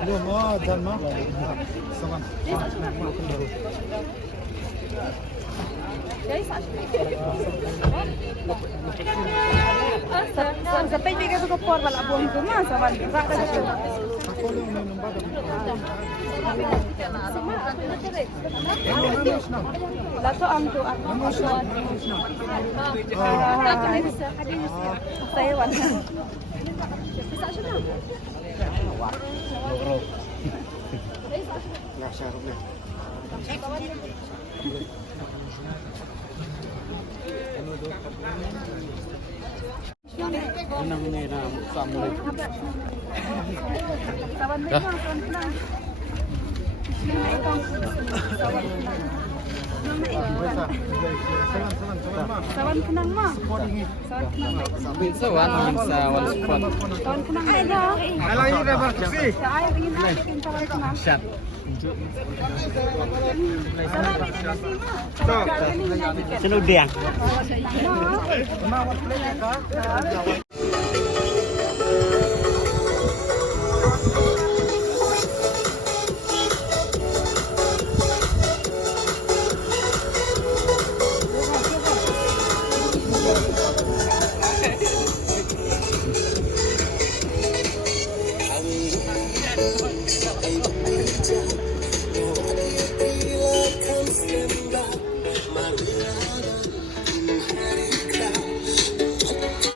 Belum mau jangan mah. Sawan. Sampai dia ke por balak buang tu mah sawan berak dah tu. Aku lu minum badan. Lah tu am tu. Saya wan. Sawan kenang mah. Sawan spot. Sawan kenang ada. Kalau ini dah berfungsi. Saya ingin bikin sawan kenang. Shot. Sawan kenang. Senudang. Mau play ka?